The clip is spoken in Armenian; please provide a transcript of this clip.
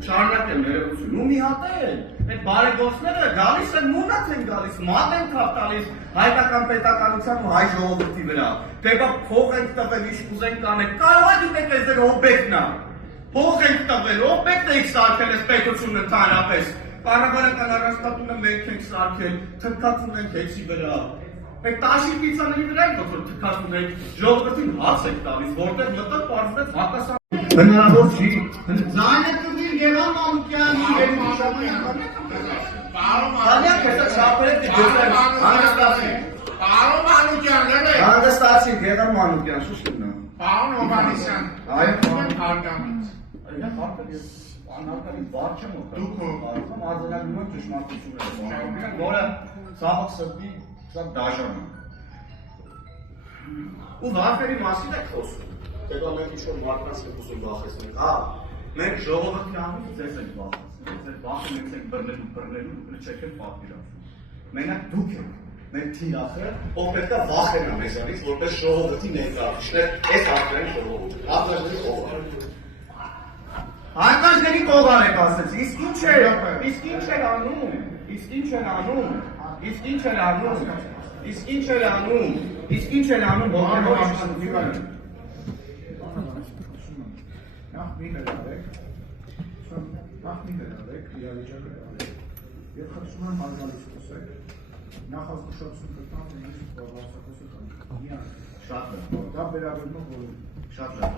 Շարունակ եմ ներողություն, ու մի հատ է, այդ բարեգործները գալիս են մունակ են գալիս, մատ են թափ տալիս հայկական պետականության ու հայ ժողովրդի վրա, դեպա փող ենք տվել, ինչ կուզենք կանենք, կարող է դիտեք ես ձեր օբյեկտն է, փող ենք տվել, օբյեկտ եք սարքել ես պետությունը ընդհանրապես, կառավարական առանձնատունը մենք ենք սարքել, թքածուն ենք հեքսի վրա, այդ տաշի պիցաների վրա ենք որ թքածուն ենք, ժողովրդին հաց եք տալիս, որտեղ մտած պարզվեց հակասան Հնարավոր չի, ձայնը կրդիր Գևան Մանուկյանի Հանյակ հեսա չապերետ դիգյոսել, Պարոն Մանուկյան, լրեք հանգստացի Գևան Մանուկյան, շուշ կնա Պարոն Հովանիսյան, այո հարգամից Այո հարգամից, անհարգամից բար չեմ օգտագործում Դուք արձանագրում եմ ճշմարտությունը որը ցավոք սրտի սա դաժան է ու վարվերի մասին եք խոսում Հետո մենք ինչ-որ մարդկանց ենք ուզում վախեցնենք, մենք ժողովրդի անունից ձեզ ենք վախեցնում, ձեր վախը մենք ենք բռնելու, չեք են պատվիրացնում։ Մենակ դուք եք, մեր թիրախը, ով պետք է վախենա մեզանից, որպես ժողովրդի ներկայացուցիչներ, այս արտերեն ժողովուրդ, արտերենի կողար։ Հարկաշների կողար եք ասեց, իսկ ինչ էր անում, Նախ մի հրավեք, իրավիճակը դարեք, և խտում եմ հարգալից խոսեք, նախ ազգուշացություն կտամ, նույնիսկ վարվարսակոսը կան, մի ան, շատ լավ, դա բերաբերում է բոլորին, շատ լավ,